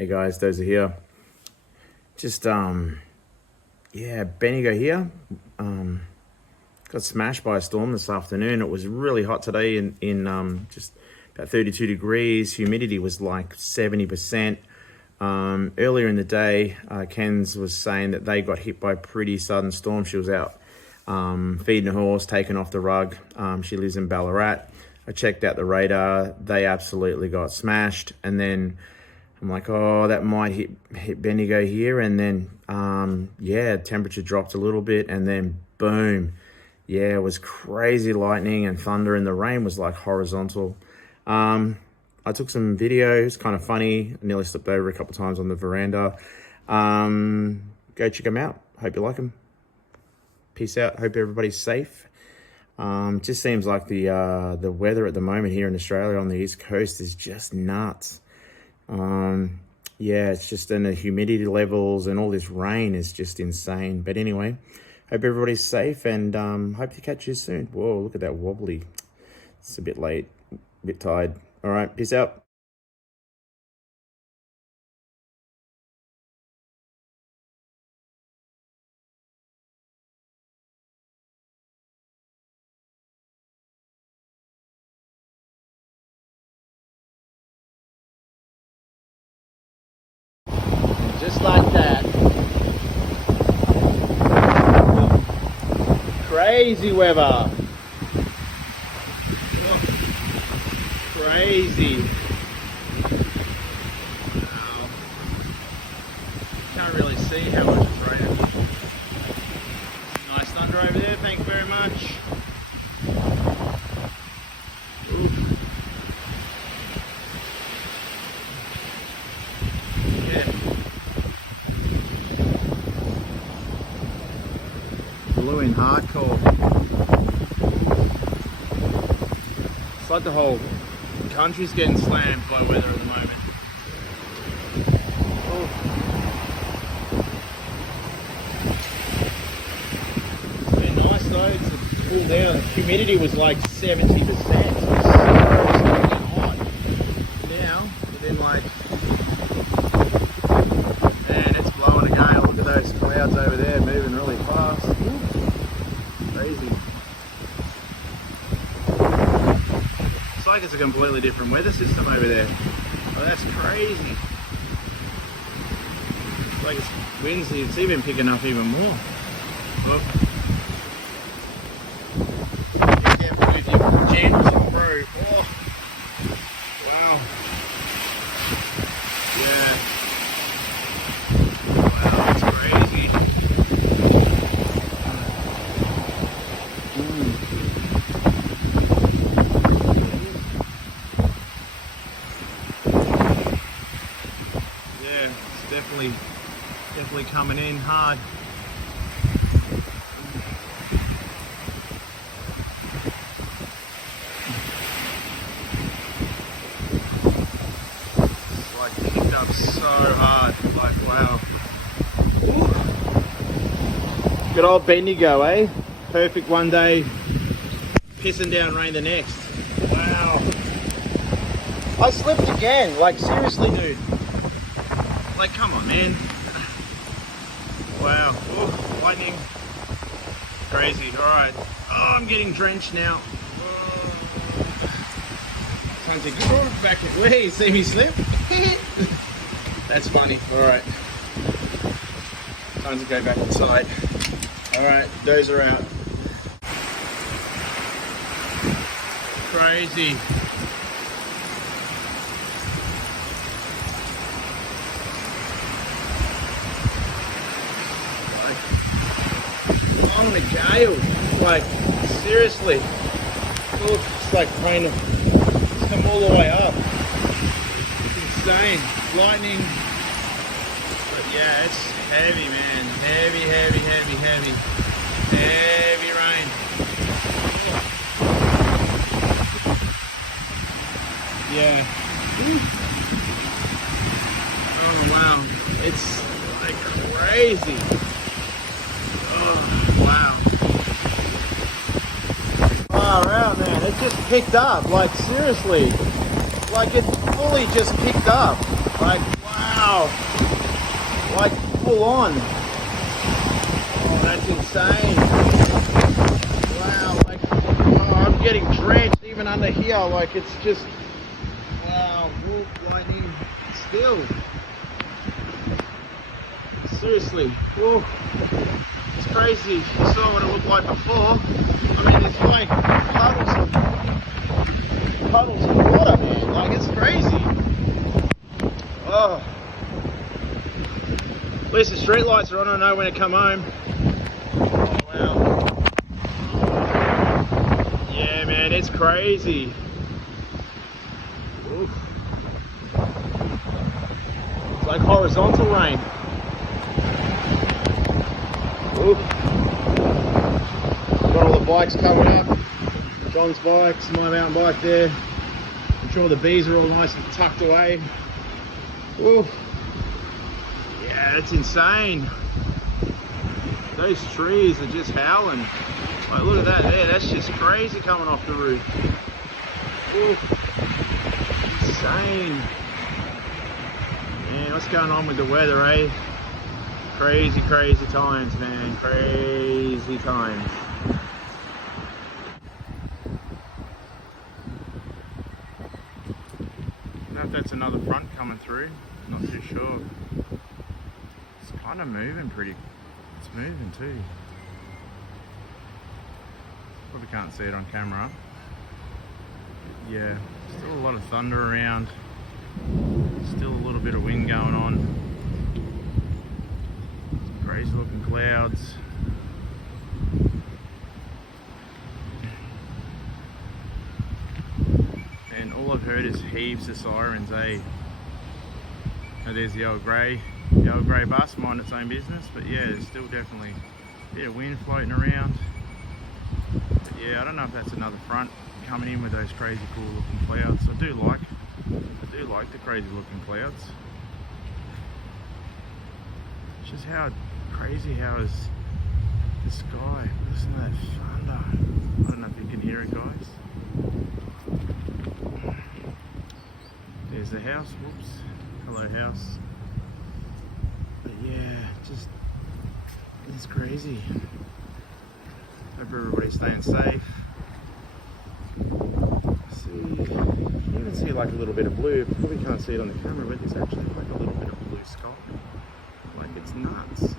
Hey guys, Dozer here. Just yeah, Bendigo here. Got smashed by a storm this afternoon. It was really hot today in just about 32 degrees. Humidity was like 70%. Earlier in the day, Ken's was saying that they got hit by a pretty sudden storm. She was out feeding a horse, taken off the rug. She lives in Ballarat. I checked out the radar. They absolutely got smashed. And then I'm like, oh, that might hit Bendigo here. And then, yeah, temperature dropped a little bit. And then, boom. Yeah, it was crazy lightning and thunder. And the rain was like horizontal. I took some videos, kind of funny. I nearly slipped over a couple times on the veranda. Go check them out. Hope you like them. Peace out. Hope everybody's safe. Just seems like the weather at the moment here in Australia on the East Coast is just nuts. Yeah, it's just, and the humidity levels and all this rain is just insane. But anyway, hope everybody's safe and hope to catch you soon. Whoa, look at that wobbly. It's a bit late, a bit tired. All right, peace out. Just like that. Crazy weather. Crazy. Wow. Can't really see how much it's raining. Nice thunder over there, thank you very much. Oof. Yeah. Blew in hardcore. It's like the whole country's getting slammed by weather at the moment. Oh. It's been nice though, it's cooled down. The humidity was like 70%, so it's getting hot now, but then like, man, it's blowing a gale. Look at those clouds over there moving really fast. Crazy. It's like it's a completely different weather system over there. Oh, that's crazy. It's like it's winds, it's even picking up even more. Oh. Be careful with your jams on road. Oh. Wow. Yeah. Wow, that's crazy. Yeah, it's definitely coming in hard. It's like picked up so hard, like wow. Ooh. Good old Bendigo, eh? Perfect one day, pissing down rain the next. Wow. I slipped again, like seriously, dude. Like, come on, man. Wow. Ooh, lightning. Crazy. All right. Oh, I'm getting drenched now. Time to go back. Wait, you see me slip? That's funny. All right. Time to go back inside. All right, those are out. Crazy. I'm in a gale, like seriously. Look, it's like raining. It's come all the way up. It's insane. Lightning. But yeah, it's heavy, man. Heavy, heavy, heavy, heavy. Heavy rain. Yeah. Oh wow. It's like crazy. Oh, wow. Far out, man. It just picked up. Like, seriously. Like, it fully just picked up. Like, wow. Wow. Like full on. Oh, that's insane. Wow, like, oh, I'm getting drenched even under here. Like, it's just, wow, wolf lightning still. Seriously, whoa, it's crazy. You saw what it looked like before. I mean, it's like puddles of water, man. Like, it's crazy. Oh. At least the street lights are on. I know when to come home. Oh, wow. Yeah, man, it's crazy. Oof. It's like horizontal rain. Oof. Got all the bikes covered up. John's bikes, my mountain bike there. I'm sure the bees are all nice and tucked away. Oof. Yeah, that's insane. Those trees are just howling. Like, look at that there. That's just crazy coming off the roof. Oof. Insane. Man, what's going on with the weather, eh? Crazy, crazy times, man. Crazy times. I don't know if that's another front coming through. Not too sure. It's kind of moving pretty. It's moving too. Probably can't see it on camera. Yeah, still a lot of thunder around. Still a little bit of wind going on. Crazy looking clouds. And all I've heard is heaps of sirens, eh? Now there's the old grey bus minding its own business, but yeah, there's still definitely a bit of wind floating around. But yeah, I don't know if that's another front coming in with those crazy cool looking clouds. I do like the crazy looking clouds. It's just how crazy how is the sky. Listen to that thunder. I don't know if you can hear it, guys. There's the house. Whoops. Hello, house. But yeah, just it's crazy. Hope everybody's staying safe. See, you can even see like a little bit of blue. Probably can't see it on the camera, but there's actually like a little bit of blue sky. Like, it's nuts.